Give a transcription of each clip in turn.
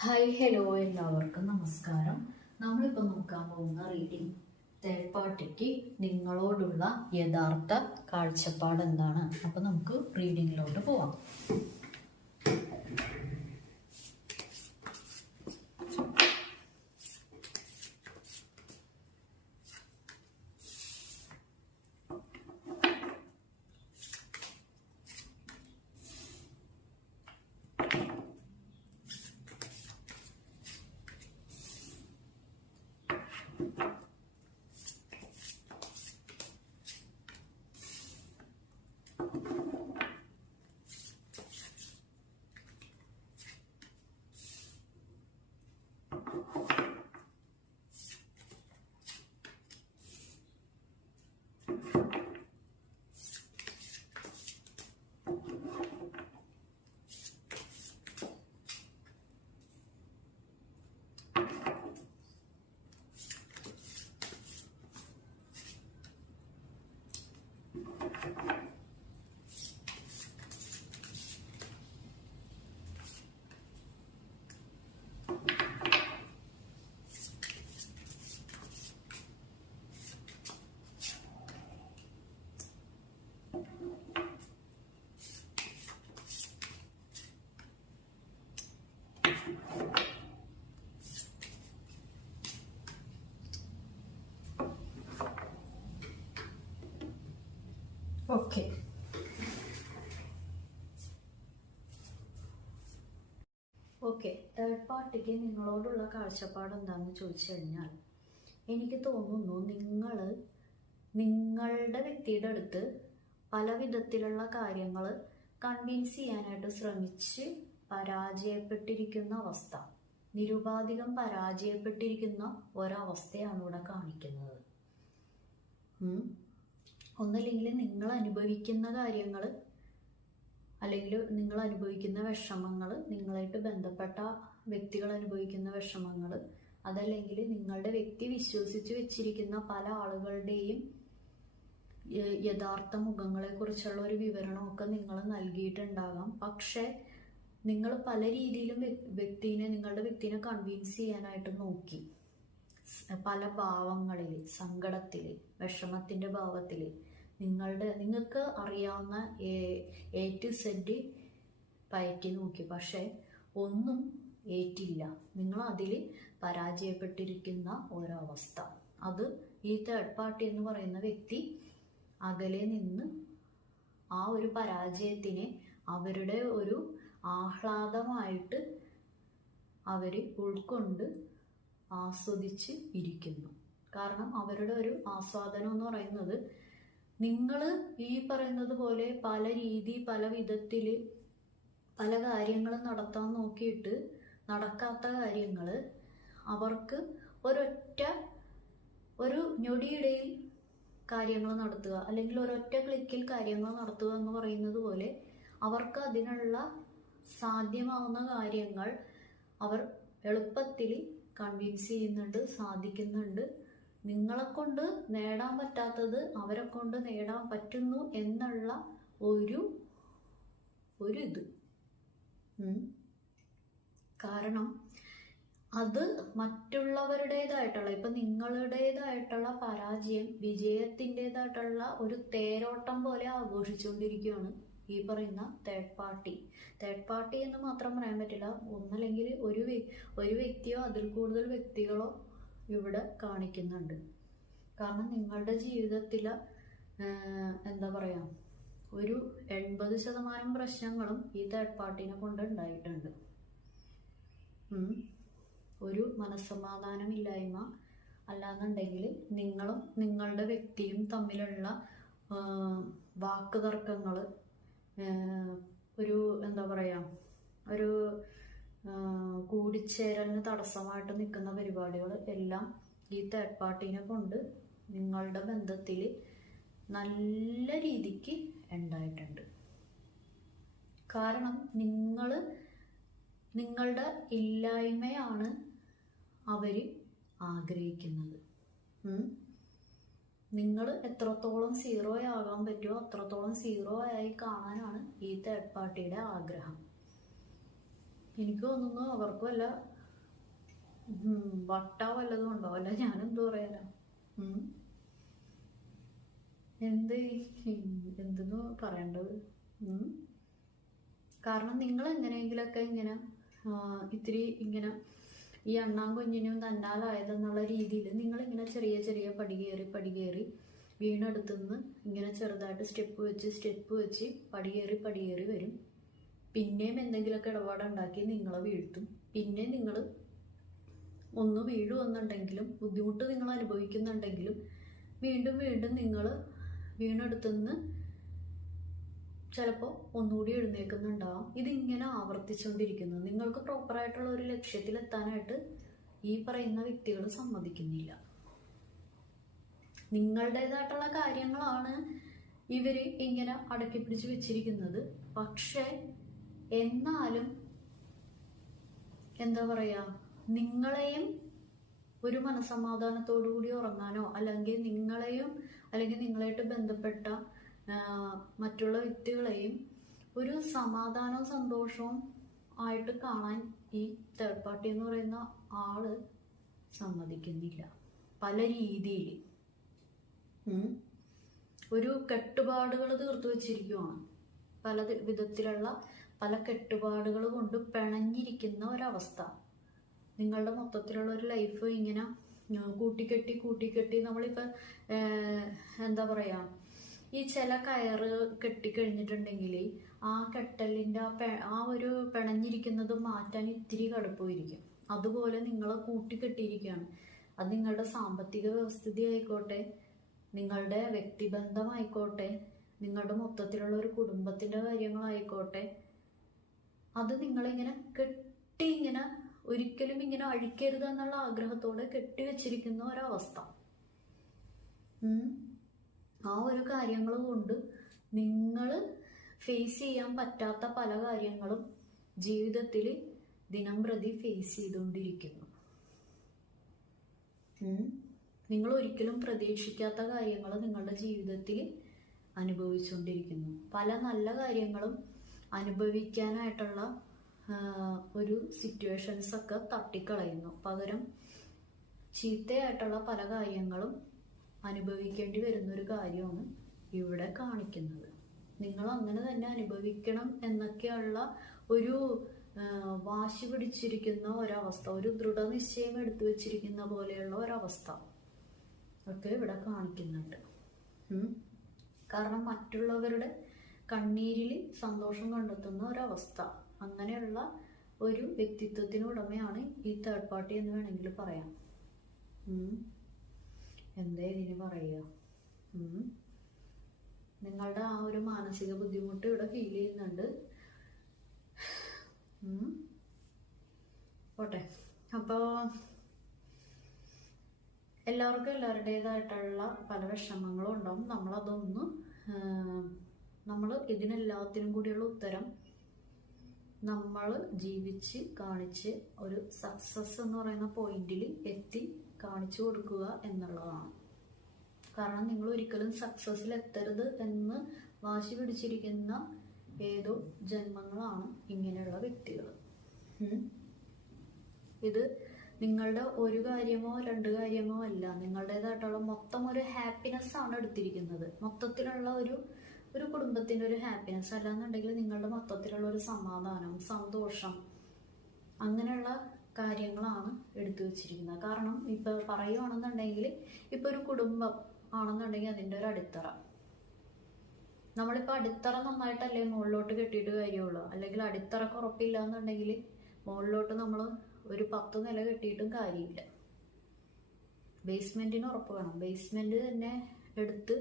Hi hello എല്ലാവർക്കും നമസ്കാരം. നമ്മളിപ്പോൾ നോക്കാൻ പോകുന്ന റീഡിംഗ് തേർഡ് പാർട്ടിക്ക് നിങ്ങളോടുള്ള യഥാർത്ഥ കാഴ്ചപ്പാട് എന്താണ്. അപ്പോൾ നമുക്ക് റീഡിങ്ങിലോട്ട് പോവാം. ഓക്കെ, തേർഡ് പാർട്ടിക്ക് നിങ്ങളോടുള്ള കാഴ്ചപ്പാട് എന്താണെന്ന് ചോദിച്ചു കഴിഞ്ഞാൽ, എനിക്ക് തോന്നുന്നു നിങ്ങളുടെ വ്യക്തിയുടെ അടുത്ത് പല വിധത്തിലുള്ള കാര്യങ്ങൾ കൺവിൻസ് ചെയ്യാനായിട്ട് ശ്രമിച്ച് പരാജയപ്പെട്ടിരിക്കുന്ന അവസ്ഥ, നിരുപാധികം പരാജയപ്പെട്ടിരിക്കുന്ന ഒരവസ്ഥയാണ് ഇവിടെ കാണിക്കുന്നത്. ഒന്നല്ലെങ്കിൽ നിങ്ങൾ അനുഭവിക്കുന്ന കാര്യങ്ങൾ, അല്ലെങ്കിൽ നിങ്ങൾ അനുഭവിക്കുന്ന വിഷമങ്ങൾ, നിങ്ങളായിട്ട് ബന്ധപ്പെട്ട വ്യക്തികൾ അനുഭവിക്കുന്ന വിഷമങ്ങൾ, അതല്ലെങ്കിൽ നിങ്ങളുടെ വ്യക്തി വിശ്വസിച്ച് വെച്ചിരിക്കുന്ന പല ആളുകളുടെയും യഥാർത്ഥ മുഖങ്ങളെക്കുറിച്ചുള്ള ഒരു വിവരണമൊക്കെ നിങ്ങൾ നൽകിയിട്ടുണ്ടാകാം. പക്ഷേ നിങ്ങൾ പല രീതിയിലും നിങ്ങളുടെ വ്യക്തിനെ കൺവിൻസ് ചെയ്യാനായിട്ട് നോക്കി. പല ഭാവങ്ങളിൽ, സങ്കടത്തിൽ, വിഷമത്തിൻ്റെ ഭാവത്തിൽ നിങ്ങൾക്ക് അറിയാവുന്ന A to Z പയറ്റി നോക്കി. പക്ഷെ ഒന്നും ഏറ്റില്ല. നിങ്ങൾ അതിൽ പരാജയപ്പെട്ടിരിക്കുന്ന ഒരവസ്ഥ. അത് ഈ തേർഡ് പാർട്ടി എന്ന് പറയുന്ന വ്യക്തി അകലെ നിന്ന് ആ ഒരു പരാജയത്തിനെ അവരുടെ ഒരു ആഹ്ലാദമായിട്ട് അവർ ഉൾക്കൊണ്ട് ആസ്വദിച്ച് ഇരിക്കുന്നു. കാരണം അവരുടെ ഒരു ആസ്വാദനം എന്ന് പറയുന്നത്, നിങ്ങൾ ഈ പറയുന്നത് പോലെ പല പല വിധത്തിൽ പല കാര്യങ്ങൾ നടത്താൻ നോക്കിയിട്ട് നടക്കാത്ത കാര്യങ്ങൾ അവർക്ക് ഒരു ഞൊടിയിടയിൽ കാര്യങ്ങൾ നടത്തുക, അല്ലെങ്കിൽ ഒരൊറ്റ ക്ലിക്കിൽ കാര്യങ്ങൾ നടത്തുക എന്ന് പറയുന്നത് പോലെ അവർക്ക് അതിനുള്ള സാധ്യമാവുന്ന കാര്യങ്ങൾ അവർ എളുപ്പത്തിൽ കൺവിൻസ് ചെയ്യുന്നുണ്ട്, സാധിക്കുന്നുണ്ട്. നിങ്ങളെ കൊണ്ട് നേടാൻ പറ്റാത്തത് അവരെ കൊണ്ട് നേടാൻ പറ്റുന്നു എന്നുള്ള ഒരു ഇത്. കാരണം അത് മറ്റുള്ളവരുടേതായിട്ടുള്ള, ഇപ്പൊ നിങ്ങളുടേതായിട്ടുള്ള പരാജയം വിജയത്തിൻ്റെതായിട്ടുള്ള ഒരു തേരോട്ടം പോലെ ആഘോഷിച്ചുകൊണ്ടിരിക്കുകയാണ് ഈ പറയുന്ന തേർഡ് പാർട്ടി എന്ന് മാത്രം പറയാൻ പറ്റില്ല. ഒന്നല്ലെങ്കിൽ ഒരു വ്യക്തിയോ അതിൽ കൂടുതൽ വ്യക്തികളോ ഇവിടെ കാണിക്കുന്നുണ്ട്. കാരണം നിങ്ങളുടെ ജീവിതത്തിൽ എന്താ പറയാ, ഒരു 80% പ്രശ്നങ്ങളും ഈ തേർഡ് പാർട്ടിനെ കൊണ്ട് ഉണ്ടായിട്ടുണ്ട്. ഒരു മനസ്സമാധാനമില്ലായ്മ, അല്ലാന്നുണ്ടെങ്കിൽ നിങ്ങളും നിങ്ങളുടെ വ്യക്തിയും തമ്മിലുള്ള വാക്ക് തർക്കങ്ങൾ, ഒരു എന്താ പറയാ, ഒരു കൂടിച്ചേരലിന് തടസ്സമായിട്ട് നിൽക്കുന്ന പരിപാടികൾ എല്ലാം ഈ തേർഡ് പാർട്ടീനെ കൊണ്ട് നിങ്ങളുടെ ബന്ധത്തിൽ നല്ല രീതിക്ക് ഉണ്ടായിട്ടുണ്ട്. കാരണം നിങ്ങളുടെ ഇല്ലായ്മയാണ് അവർ ആഗ്രഹിക്കുന്നത്. നിങ്ങൾ എത്രത്തോളം സീറോ ആകാൻ പറ്റുമോ അത്രത്തോളം സീറോ ആയി കാണാനാണ് ഈ തേർഡ് പാർട്ടിയുടെ ആഗ്രഹം. എനിക്ക് തോന്നുന്നു അവർക്കും വല്ല വട്ട വല്ലതും ഉണ്ടോ, അല്ല ഞാനെന്തു പറയാനാ. എന്തെന്ന് പറയേണ്ടത്. കാരണം നിങ്ങൾ എങ്ങനെയെങ്കിലൊക്കെ ഇങ്ങനെ ഇത്തിരി ഇങ്ങനെ ഈ അണ്ണാൻ കുഞ്ഞിനും തന്നാലായതെന്നുള്ള രീതിയിൽ നിങ്ങളിങ്ങനെ ചെറിയ ചെറിയ പടികേറി വീണെടുത്തുനിന്ന് ഇങ്ങനെ ചെറുതായിട്ട് സ്റ്റെപ്പ് വെച്ച് പടികേറി വരും. പിന്നെയും എന്തെങ്കിലുമൊക്കെ ഇടപാടുണ്ടാക്കി നിങ്ങളെ വീഴ്ത്തും. പിന്നെ നിങ്ങൾ ഒന്ന് വീഴുമെന്നുണ്ടെങ്കിലും ബുദ്ധിമുട്ട് നിങ്ങൾ അനുഭവിക്കുന്നുണ്ടെങ്കിലും വീണ്ടും നിങ്ങൾ വീണെടുത്തുനിന്ന് ചിലപ്പോൾ ഒന്നുകൂടി എഴുന്നേൽക്കുന്നുണ്ടാവും. ഇതിങ്ങനെ ആവർത്തിച്ചുകൊണ്ടിരിക്കുന്നു. നിങ്ങൾക്ക് പ്രോപ്പറായിട്ടുള്ള ഒരു ലക്ഷ്യത്തിലെത്താനായിട്ട് ഈ പറയുന്ന വ്യക്തികൾ സമ്മതിക്കുന്നില്ല. നിങ്ങളുടേതായിട്ടുള്ള കാര്യങ്ങളാണ് ഇവർ ഇങ്ങനെ അടക്കി പിടിച്ച് വെച്ചിരിക്കുന്നത്. പക്ഷേ എന്നാലും എന്താ പറയാ, നിങ്ങളെയും ഒരു മനസമാധാനത്തോടു കൂടി ഉറങ്ങാനോ അല്ലെങ്കിൽ നിങ്ങളായിട്ട് ബന്ധപ്പെട്ട മറ്റുള്ള വ്യക്തികളെയും ഒരു സമാധാനവും സന്തോഷവും ആയിട്ട് കാണാൻ ഈ തേർഡ് പാർട്ടി എന്ന് പറയുന്ന ആള് സമ്മതിക്കുന്നില്ല. പല രീതിയിൽ ഒരു കെട്ടുപാടുകൾ തീർത്തു വെച്ചിരിക്കുവാണ്. പല വിധത്തിലുള്ള പല കെട്ടുപാടുകൾ കൊണ്ട് പിണഞ്ഞിരിക്കുന്ന ഒരവസ്ഥ. നിങ്ങളുടെ മൊത്തത്തിലുള്ള ഒരു ലൈഫ് ഇങ്ങനെ കൂട്ടിക്കെട്ടി നമ്മളിപ്പോൾ എന്താ പറയാ, ഈ ചില കയറ് കെട്ടിക്കഴിഞ്ഞിട്ടുണ്ടെങ്കിൽ ആ കെട്ടലിൻ്റെ ആ ഒരു പിണഞ്ഞിരിക്കുന്നത് മാറ്റാൻ ഇത്തിരി കടുപ്പമായിരിക്കും. അതുപോലെ നിങ്ങളെ കൂട്ടിക്കെട്ടിയിരിക്കുകയാണ്. അത് നിങ്ങളുടെ സാമ്പത്തിക വ്യവസ്ഥിതി ആയിക്കോട്ടെ, നിങ്ങളുടെ വ്യക്തിബന്ധമായിക്കോട്ടെ, നിങ്ങളുടെ മൊത്തത്തിലുള്ള ഒരു കുടുംബത്തിൻ്റെ കാര്യങ്ങളായിക്കോട്ടെ, അത് നിങ്ങളിങ്ങനെ ഇങ്ങനെ ഒരിക്കലും ഇങ്ങനെ അഴിക്കരുത് എന്നുള്ള ആഗ്രഹത്തോടെ കെട്ടിവെച്ചിരിക്കുന്ന ഒരവസ്ഥ. ആ ഒരു കാര്യങ്ങൾ കൊണ്ട് നിങ്ങൾ ഫേസ് ചെയ്യാൻ പറ്റാത്ത പല കാര്യങ്ങളും ജീവിതത്തിൽ ദിനം പ്രതി ഫേസ് ചെയ്തുകൊണ്ടിരിക്കുന്നു. നിങ്ങൾ ഒരിക്കലും പ്രതീക്ഷിക്കാത്ത കാര്യങ്ങൾ നിങ്ങളുടെ ജീവിതത്തിൽ അനുഭവിച്ചുകൊണ്ടിരിക്കുന്നു. പല നല്ല കാര്യങ്ങളും അനുഭവിക്കാനായിട്ടുള്ള ഒരു സിറ്റുവേഷൻസ് ഒക്കെ തട്ടിക്കളയുന്നു. പകരം ചീത്തയായിട്ടുള്ള പല കാര്യങ്ങളും അനുഭവിക്കേണ്ടി വരുന്നൊരു കാര്യമാണ് ഇവിടെ കാണിക്കുന്നത്. നിങ്ങൾ അങ്ങനെ തന്നെ അനുഭവിക്കണം എന്നൊക്കെയുള്ള ഒരു വാശി പിടിച്ചിരിക്കുന്ന ഒരവസ്ഥ, ഒരു ദൃഢനിശ്ചയം എടുത്തു വെച്ചിരിക്കുന്ന പോലെയുള്ള ഒരവസ്ഥ ഒക്കെ ഇവിടെ കാണിക്കുന്നുണ്ട്. കാരണം മറ്റുള്ളവരുടെ കണ്ണീരിൽ സന്തോഷം കണ്ടെത്തുന്ന ഒരവസ്ഥ, അങ്ങനെയുള്ള ഒരു വ്യക്തിത്വത്തിന് ഉടമയാണ് ഈ തേർഡ് പാർട്ടി എന്ന് വേണമെങ്കിൽ പറയാം. എന്താ ഇതിന് പറയുക, നിങ്ങളുടെ ആ ഒരു മാനസിക ബുദ്ധിമുട്ട് ഇവിടെ ഫീൽ ചെയ്യുന്നുണ്ട്. പോട്ടെ. അപ്പോൾ എല്ലാവർക്കും എല്ലാവരുടേതായിട്ടുള്ള പല വിഷമങ്ങളും ഉണ്ടാവും. നമ്മൾ ഇതിനെല്ലാത്തിനും കൂടിയുള്ള ഉത്തരം നമ്മൾ ജീവിച്ച് കാണിച്ച് ഒരു സക്സസ് എന്ന് പറയുന്ന പോയിന്റിൽ എത്തി കാണിച്ചു കൊടുക്കുക എന്നുള്ളതാണ്. കാരണം നിങ്ങൾ ഒരിക്കലും സക്സസ്സിൽ എത്തരുത് എന്ന് വാശി പിടിച്ചിരിക്കുന്ന ഏതോ ജന്മങ്ങളാണ് ഇങ്ങനെയുള്ള വ്യക്തികൾ. ഇത് നിങ്ങളുടെ ഒരു കാര്യമോ രണ്ട് കാര്യമോ അല്ല, നിങ്ങളുടേതായിട്ടുള്ള മൊത്തം ഒരു ഹാപ്പിനെസ് ആണ് എടുത്തിരിക്കുന്നത്. മൊത്തത്തിലുള്ള ഒരു കുടുംബത്തിന്റെ ഒരു ഹാപ്പിനെസ്, അല്ലാന്നുണ്ടെങ്കിൽ നിങ്ങളുടെ മൊത്തത്തിലുള്ള ഒരു സമാധാനം, സന്തോഷം, അങ്ങനെയുള്ള കാര്യങ്ങളാണ് എടുത്തു വെച്ചിരിക്കുന്നത്. കാരണം ഇപ്പൊ പറയുവാണെന്നുണ്ടെങ്കിൽ ഇപ്പൊ ഒരു കുടുംബം ആണെന്നുണ്ടെങ്കിൽ അതിൻ്റെ ഒരു അടിത്തറ, നമ്മളിപ്പോൾ അടിത്തറ നന്നായിട്ടല്ലേ മുകളിലോട്ട് കെട്ടിയിട്ട് കാര്യമുള്ളൂ. അല്ലെങ്കിൽ അടിത്തറക്ക് ഉറപ്പില്ല എന്നുണ്ടെങ്കിൽ മുകളിലോട്ട് നമ്മൾ ഒരു 10 നില കെട്ടിയിട്ടും കാര്യമില്ല. ബേസ്മെന്റിന് ഉറപ്പ് വേണം. ബേസ്മെന്റ് തന്നെ എടുത്ത്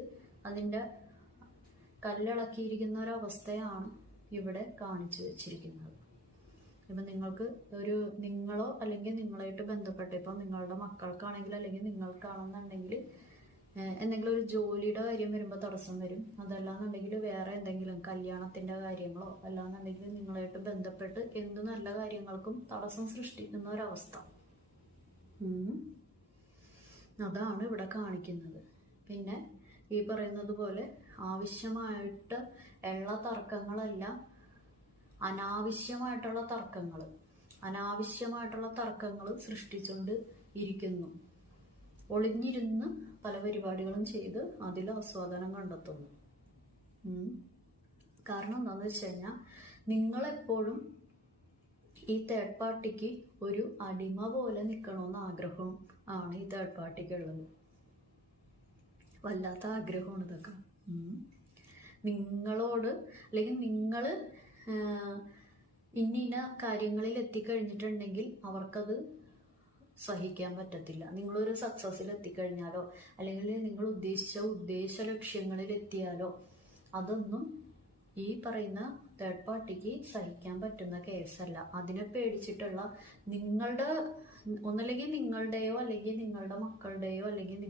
അതിൻ്റെ കല്ലിളക്കിയിരിക്കുന്ന ഒരവസ്ഥയാണ് ഇവിടെ കാണിച്ചു വെച്ചിരിക്കുന്നത്. ഇപ്പം നിങ്ങൾക്ക് നിങ്ങളോ അല്ലെങ്കിൽ നിങ്ങളായിട്ട് ബന്ധപ്പെട്ട് ഇപ്പം നിങ്ങളുടെ മക്കൾക്കാണെങ്കിൽ അല്ലെങ്കിൽ നിങ്ങൾക്കാണെന്നുണ്ടെങ്കിൽ എന്തെങ്കിലും ഒരു ജോലിയുടെ കാര്യം വരുമ്പോൾ തടസ്സം വരും. അതല്ലാന്നുണ്ടെങ്കിൽ വേറെ എന്തെങ്കിലും കല്യാണത്തിൻ്റെ കാര്യങ്ങളോ അല്ലാന്നുണ്ടെങ്കിൽ നിങ്ങളായിട്ട് ബന്ധപ്പെട്ട് എന്ത് നല്ല കാര്യങ്ങൾക്കും തടസ്സം സൃഷ്ടിക്കുന്ന ഒരവസ്ഥ അതാണ് ഇവിടെ കാണിക്കുന്നത്. പിന്നെ ഈ പറയുന്നത് പോലെ ആവശ്യമായിട്ട് ഉള്ള തർക്കങ്ങളല്ല, അനാവശ്യമായിട്ടുള്ള തർക്കങ്ങൾ, അനാവശ്യമായിട്ടുള്ള തർക്കങ്ങൾ സൃഷ്ടിച്ചുകൊണ്ട് ഇരിക്കുന്നു. ഒളിഞ്ഞിരുന്ന് പല പരിപാടികളും ചെയ്ത് അതിൽ ആസ്വാദനം കണ്ടെത്തുന്നു. കാരണം എന്താണെന്ന് വെച്ച് കഴിഞ്ഞാൽ, നിങ്ങളെപ്പോഴും ഈ തേർഡ് പാർട്ടിക്ക് ഒരു അടിമ പോലെ നിൽക്കണമെന്ന് ആഗ്രഹം ആണ് ഈ തേർഡ് പാർട്ടിക്കുള്ളത്. വല്ലാത്ത ആഗ്രഹമാണ് ഇതൊക്കെ. നിങ്ങളോട്, അല്ലെങ്കിൽ നിങ്ങൾ ഇന്ന കാര്യങ്ങളിൽ എത്തിക്കഴിഞ്ഞിട്ടുണ്ടെങ്കിൽ അവർക്കത് സഹിക്കാൻ പറ്റത്തില്ല. നിങ്ങളൊരു സക്സസ്സിൽ എത്തിക്കഴിഞ്ഞാലോ അല്ലെങ്കിൽ നിങ്ങൾ ഉദ്ദേശിച്ച ഉദ്ദേശ ലക്ഷ്യങ്ങളിൽ എത്തിയാലോ അതൊന്നും ഈ പറയുന്ന തേർഡ് പാർട്ടിക്ക് സഹിക്കാൻ പറ്റുന്ന കേസല്ല. അതിനെ പേടിച്ചിട്ടുള്ള നിങ്ങളുടെ, ഒന്നല്ലെങ്കിൽ നിങ്ങളുടെയോ അല്ലെങ്കിൽ നിങ്ങളുടെ മക്കളുടെയോ അല്ലെങ്കിൽ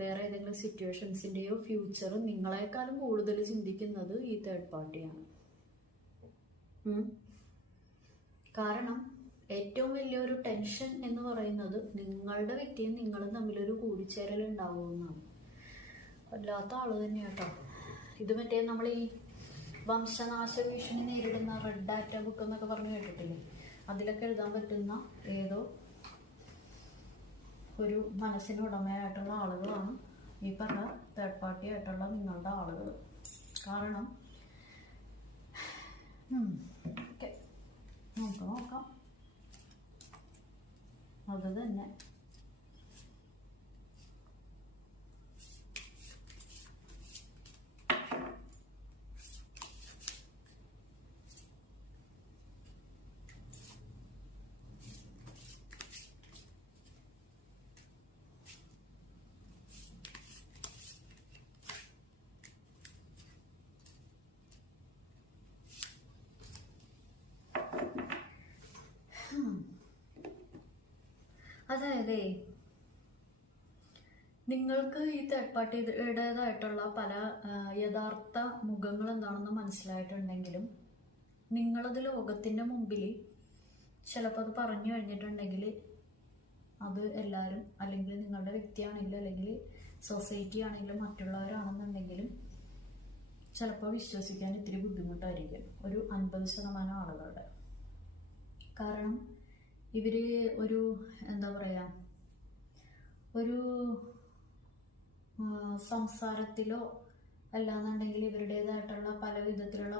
വേറെ ഏതെങ്കിലും സിറ്റുവേഷൻസിൻ്റെയോ ഫ്യൂച്ചർ നിങ്ങളെക്കാളും കൂടുതൽ ചിന്തിക്കുന്നത് ഈ തേർഡ് പാർട്ടിയാണ്. കാരണം ഏറ്റവും വലിയൊരു ടെൻഷൻ എന്ന് പറയുന്നത് നിങ്ങളുടെ വ്യക്തിയും നിങ്ങളും തമ്മിലൊരു കൂടിച്ചേരൽ ഉണ്ടാവുമെന്നാണ്. വല്ലാത്ത ആള് തന്നെയാട്ടോ ഇത്. മറ്റേ നമ്മൾ ഈ വംശനാശ ഭീഷണി നേരിടുന്ന റെഡ് ഡാറ്റ ബുക്ക് എന്നൊക്കെ പറഞ്ഞ് കേട്ടിട്ടില്ലേ? അതിലൊക്കെ എഴുതാൻ പറ്റുന്ന ഏതോ ഒരു മനസ്സിന് ഉടമയായിട്ടുള്ള ആളുകളാണ് ഈ പറഞ്ഞ തേർഡ് പാർട്ടി ആയിട്ടുള്ള നിങ്ങളുടെ ആളുകൾ. കാരണം ഓക്കെ, നമുക്ക് നോക്കാം. അത് തന്നെ അതായത് നിങ്ങൾക്ക് ഈ തേർഡ് പാർട്ടിയുടേതായിട്ടുള്ള പല യഥാർത്ഥ മുഖങ്ങൾ എന്താണെന്ന് മനസ്സിലായിട്ടുണ്ടെങ്കിലും നിങ്ങളത് ലോകത്തിൻ്റെ മുമ്പിൽ ചിലപ്പോൾ അത് പറഞ്ഞു കഴിഞ്ഞിട്ടുണ്ടെങ്കിൽ അത് എല്ലാവരും, അല്ലെങ്കിൽ നിങ്ങളുടെ വ്യക്തിയാണെങ്കിലും അല്ലെങ്കിൽ സൊസൈറ്റി ആണെങ്കിലും മറ്റുള്ളവരാണെന്നുണ്ടെങ്കിലും ചിലപ്പോൾ വിശ്വസിക്കാൻ ഇത്തിരി ബുദ്ധിമുട്ടായിരിക്കും ഒരു 50% ആളുകളുടെ. കാരണം ഇവർ ഒരു എന്താ പറയുക, ഒരു സംസാരത്തിലോ അല്ലാന്നുണ്ടെങ്കിൽ ഇവരുടേതായിട്ടുള്ള പല വിധത്തിലുള്ള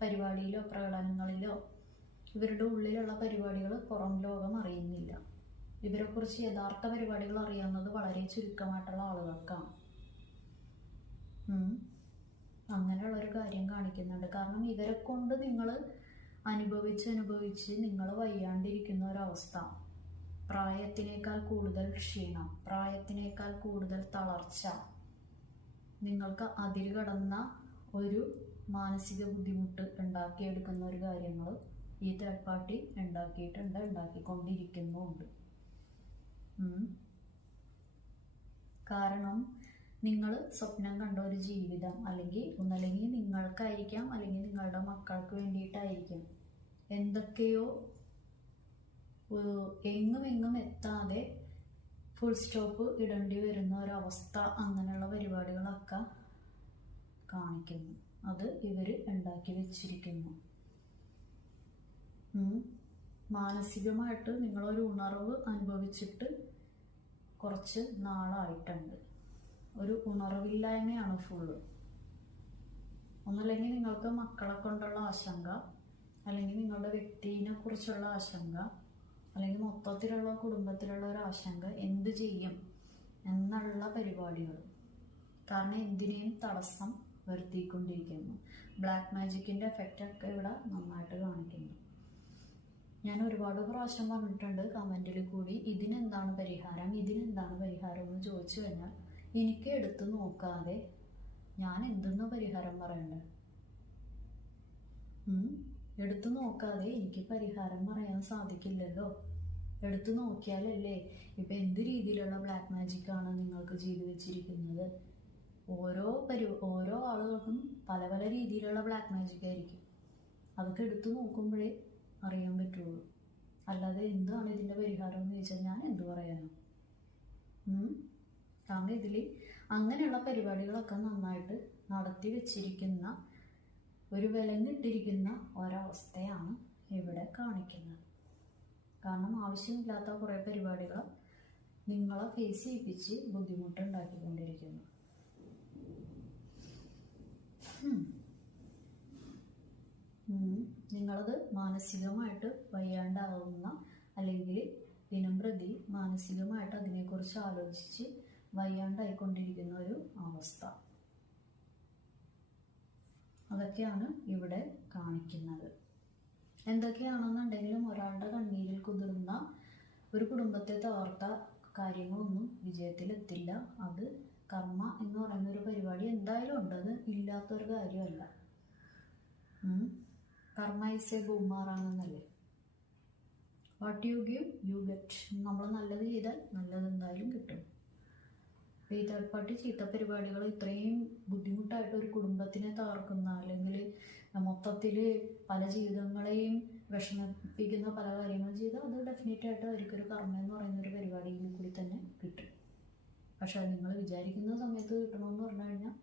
പരിപാടിയിലോ പ്രകടനങ്ങളിലോ ഇവരുടെ ഉള്ളിലുള്ള പരിപാടികൾ പുറം ലോകം അറിയുന്നില്ല. ഇവരെക്കുറിച്ച് യഥാർത്ഥ പരിപാടികൾ അറിയാവുന്നത് വളരെ ചുരുക്കമായിട്ടുള്ള ആളുകൾക്കാണ്. അങ്ങനെയുള്ളൊരു കാര്യം കാണിക്കുന്നുണ്ട്. കാരണം ഇവരെ കൊണ്ട് നിങ്ങൾ അനുഭവിച്ച് നിങ്ങൾ വയ്യാണ്ടിരിക്കുന്ന ഒരവസ്ഥ, പ്രായത്തിനേക്കാൾ കൂടുതൽ ക്ഷീണം, പ്രായത്തിനേക്കാൾ കൂടുതൽ തളർച്ച, നിങ്ങൾക്ക് അതിര് കടന്ന ഒരു മാനസിക ബുദ്ധിമുട്ട് ഉണ്ടാക്കിയെടുക്കുന്ന ഒരു കാര്യങ്ങൾ ഈ തേർഡ് പാർട്ടി ഉണ്ടാക്കിയിട്ടുണ്ട്, ഉണ്ടാക്കിക്കൊണ്ടിരിക്കുന്നുമുണ്ട്. കാരണം നിങ്ങൾ സ്വപ്നം കണ്ട ഒരു ജീവിതം അല്ലെങ്കിൽ ഒന്നല്ലെങ്കിൽ നിങ്ങൾക്കായിരിക്കാം അല്ലെങ്കിൽ നിങ്ങളുടെ മക്കൾക്ക് വേണ്ടിയിട്ടായിരിക്കും എന്തൊക്കെയോ എങ്ങും എത്താതെ ഫുൾ സ്റ്റോപ്പ് ഇടേണ്ടി വരുന്ന ഒരവസ്ഥ, അങ്ങനെയുള്ള പരിപാടികളൊക്കെ കാണിക്കുന്നു. അത് ഇവർ ഉണ്ടാക്കി വെച്ചിരിക്കുന്നു. മാനസികമായിട്ട് നിങ്ങളൊരു ഉണർവ് അനുഭവിച്ചിട്ട് കുറച്ച് നാളായിട്ടുണ്ട്. ഒരു ഉണർവില്ലായ്മയാണ് ഫുള്ള്. ഒന്നല്ലെങ്കിൽ നിങ്ങൾക്ക് മക്കളെ കൊണ്ടുള്ള ആശങ്ക, അല്ലെങ്കിൽ നിങ്ങളുടെ വ്യക്തിനെ കുറിച്ചുള്ള ആശങ്ക, അല്ലെങ്കിൽ മൊത്തത്തിലുള്ള കുടുംബത്തിലുള്ള ഒരു ആശങ്ക, എന്ത് ചെയ്യും എന്നുള്ള പരിപാടികൾ. കാരണം എന്തിനേയും തടസ്സം വരുത്തിക്കൊണ്ടിരിക്കുന്നു. ബ്ലാക്ക് മാജിക്കിൻ്റെ എഫക്റ്റൊക്കെ ഇവിടെ നന്നായിട്ട് കാണിക്കുന്നു. ഞാൻ ഒരുപാട് പ്രാവശ്യം പറഞ്ഞിട്ടുണ്ട് കമൻറ്റിൽ കൂടി, ഇതിനെന്താണ് പരിഹാരം എന്ന് ചോദിച്ചു കഴിഞ്ഞാൽ എനിക്ക് എടുത്തു നോക്കാതെ ഞാൻ എന്തെന്ന് പരിഹാരം പറയണ്ടേ? എടുത്തു നോക്കാതെ എനിക്ക് പരിഹാരം പറയാൻ സാധിക്കില്ലല്ലോ. എടുത്തു നോക്കിയാലല്ലേ ഇപ്പം എന്ത് രീതിയിലുള്ള ബ്ലാക്ക് മാജിക്കാണ് നിങ്ങൾക്ക് ചെയ്തു വെച്ചിരിക്കുന്നത്. ഓരോ ആളുകൾക്കും പല പല രീതിയിലുള്ള ബ്ലാക്ക് മാജിക് ആയിരിക്കും. അതൊക്കെ എടുത്തു നോക്കുമ്പോഴേ അറിയാൻ പറ്റുള്ളൂ. അല്ലാതെ എന്താണ് ഇതിൻ്റെ പരിഹാരം എന്ന് ചോദിച്ചാൽ ഞാൻ എന്ത് പറയാനോ? കാരണം ഇതിൽ അങ്ങനെയുള്ള പരിപാടികളൊക്കെ നന്നായിട്ട് നടത്തി വെച്ചിരിക്കുന്ന ഒരു വിലങ്ങിട്ടിരിക്കുന്ന ഒരവസ്ഥയാണ് ഇവിടെ കാണിക്കുന്നത്. കാരണം ആവശ്യമില്ലാത്ത കുറേ പരിപാടികൾ നിങ്ങളെ ഫേസ് ചെയ്യിപ്പിച്ച് ബുദ്ധിമുട്ടുണ്ടാക്കിക്കൊണ്ടിരിക്കുന്നു. നിങ്ങളത് മാനസികമായിട്ട് വയ്യാണ്ടാവുന്ന, അല്ലെങ്കിൽ ദിനം പ്രതി മാനസികമായിട്ട് അതിനെക്കുറിച്ച് ആലോചിച്ച് വയ്യാണ്ടായിക്കൊണ്ടിരിക്കുന്ന ഒരു അവസ്ഥ. അതൊക്കെയാണ് ഇവിടെ കാണിക്കുന്നത്. എന്തൊക്കെയാണെന്നുണ്ടെങ്കിലും ഒരാളുടെ കണ്ണീരിൽ കുതിർന്ന ഒരു കുടുംബത്തെ തകർത്ത കാര്യങ്ങളൊന്നും വിജയത്തിലെത്തില്ല. അത് കർമ്മ എന്ന് പറയുന്ന ഒരു പരിപാടി എന്തായാലും ഉണ്ട്. അത് ഇല്ലാത്തൊരു കാര്യമല്ല. കർമ്മ ഈസ് എ ബൂമറാണെന്നല്ലേ, what you give you get. നമ്മൾ നല്ലത് ചെയ്താൽ നല്ലത് എന്തായാലും കിട്ടും. ഈ തേർഡ് പാർട്ടി ചീത്ത പരിപാടികൾ ഇത്രയും ബുദ്ധിമുട്ടായിട്ട് ഒരു കുടുംബത്തിനെ തകർക്കുന്ന, അല്ലെങ്കിൽ മൊത്തത്തിൽ പല ജീവിതങ്ങളെയും വിഷമിപ്പിക്കുന്ന പല കാര്യങ്ങൾ ചെയ്താൽ അത് ഡെഫിനറ്റായിട്ട് അവർക്കൊരു കർമ്മ എന്ന് പറയുന്ന ഒരു പരിപാടിയിൽ കൂടി തന്നെ കിട്ടും. പക്ഷെ അത് നിങ്ങൾ വിചാരിക്കുന്ന സമയത്ത് കിട്ടണമെന്ന് പറഞ്ഞു കഴിഞ്ഞാൽ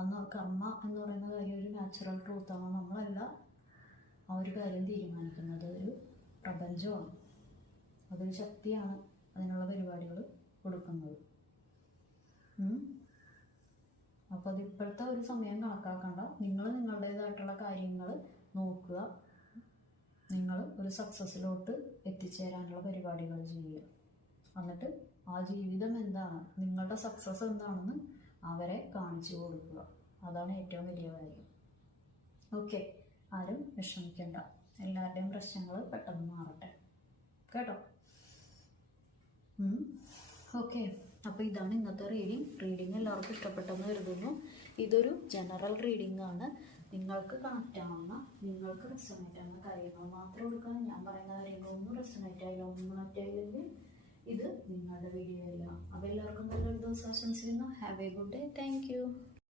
അന്ന് കർമ്മ എന്ന് പറയുന്ന കാര്യം ഒരു നാച്ചുറൽ ട്രൂത്താണ്. നമ്മളല്ല ആ ഒരു കാര്യം തീരുമാനിക്കുന്നത്. ഒരു പ്രപഞ്ചമാണ്, അതൊരു ശക്തിയാണ് അതിനുള്ള പരിപാടികൾ കൊടുക്കുന്നത്. അപ്പോൾ അത് ഇപ്പോഴത്തെ ഒരു സമയം കണക്കാക്കണ്ട. നിങ്ങൾ നിങ്ങളുടേതായിട്ടുള്ള കാര്യങ്ങൾ നോക്കുക. നിങ്ങൾ ഒരു സക്സസ്സിലോട്ട് എത്തിച്ചേരാനുള്ള പരിപാടികൾ ചെയ്യുക. എന്നിട്ട് ആ ജീവിതം എന്താണ്, നിങ്ങളുടെ സക്സസ് എന്താണെന്ന് അവരെ കാണിച്ചു കൊടുക്കുക. അതാണ് ഏറ്റവും വലിയ കാര്യം. ഓക്കെ, ആരും വിഷമിക്കണ്ട. എല്ലാവരുടെയും പ്രശ്നങ്ങൾ പെട്ടെന്ന് മാറട്ടെ കേട്ടോ. ഓക്കെ, അപ്പോൾ ഇതാണ് ഇന്നത്തെ റീഡിങ് എല്ലാവർക്കും ഇഷ്ടപ്പെട്ടെന്ന് കരുതുന്നു. ഇതൊരു ജനറൽ റീഡിംഗ് ആണ്. നിങ്ങൾക്ക് കണക്റ്റ് ആവുന്ന, നിങ്ങൾക്ക് റെസൊണേറ്റ് ആവുന്ന കാര്യങ്ങൾ മാത്രം കൊടുക്കാൻ. ഞാൻ പറയുന്ന കാര്യങ്ങളൊന്നും റെസൊണേറ്റ് ആയില്ല, ഒന്നും കണക്റ്റ് ആയില്ലെങ്കിൽ ഇത് നിങ്ങളുടെ വീഡിയോ അല്ല. അപ്പോൾ എല്ലാവർക്കും നല്ലൊരു ദിവസം ആശംസിക്കുന്നു. Have A good day. Thank you.